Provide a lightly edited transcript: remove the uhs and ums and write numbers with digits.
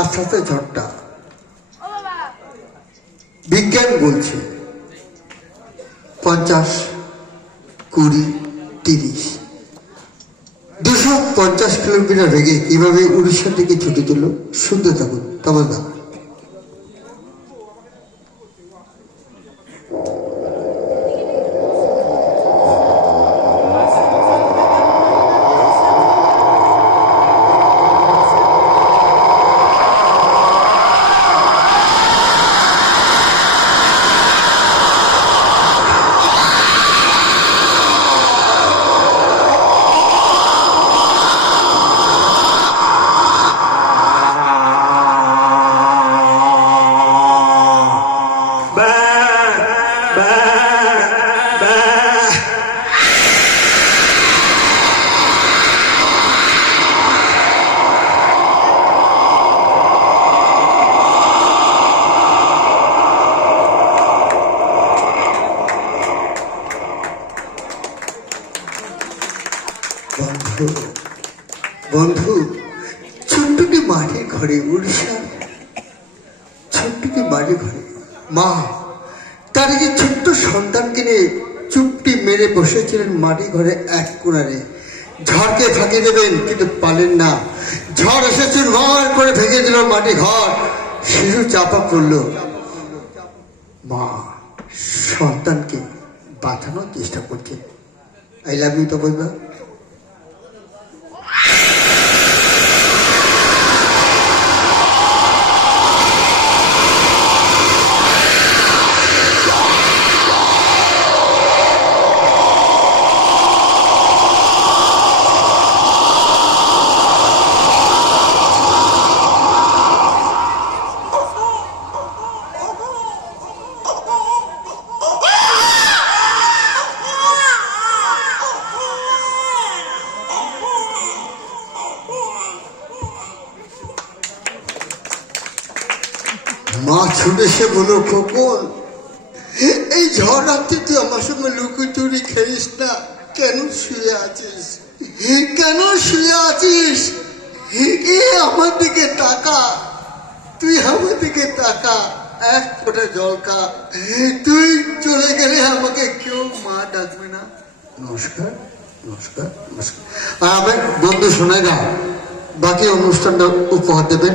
আস্তে আস্তে ঝড়টা। বিজ্ঞান বলছে 50, 20, 30, 250 কিলোমিটার বেগে কিভাবে উড়িষ্যার দিকে ছুটে চলল। শুনতে থাকুন তোমার দাম। বন্ধু বন্ধু, ছোট্টটি মাটির ঘরে, উড়িষ্যা ছোট্টটি মাটির ঘরে মা তার যে ছোট্ট সন্তানকে নিয়ে চুপটি মেরে বসেছিলেন মাটি ঘরে এক কোণারে। ঝড়কে ফাঁকি দেবেন কিন্তু পালেন না। ঝড় এসেছে, মার করে ভেঙে দিল মাটি ঘর। শিশু চাপা পড়ল। মা সন্তানকে বাঁচানোর চেষ্টা করছে। আই লাভ ইউ তো বলবা। মা ছুটে সে বলো, খোকন এই ঝড় রাত্রে তুই আমার সঙ্গে লুকোচুরি খেলিস না। কেন শুয়ে আছিস? কেন শুয়ে আছিস? এ আমার দিকে তাকা, তুই আমার দিকে তাকা, এক ফোঁটা জল খা। তুই চলে গেলে আমাকে কেউ মা ডাকবে না। নমস্কার নমস্কার নমস্কার। আর আমার বন্ধু শোনায় না, বাকি অনুষ্ঠানটা উপহার দেবেন।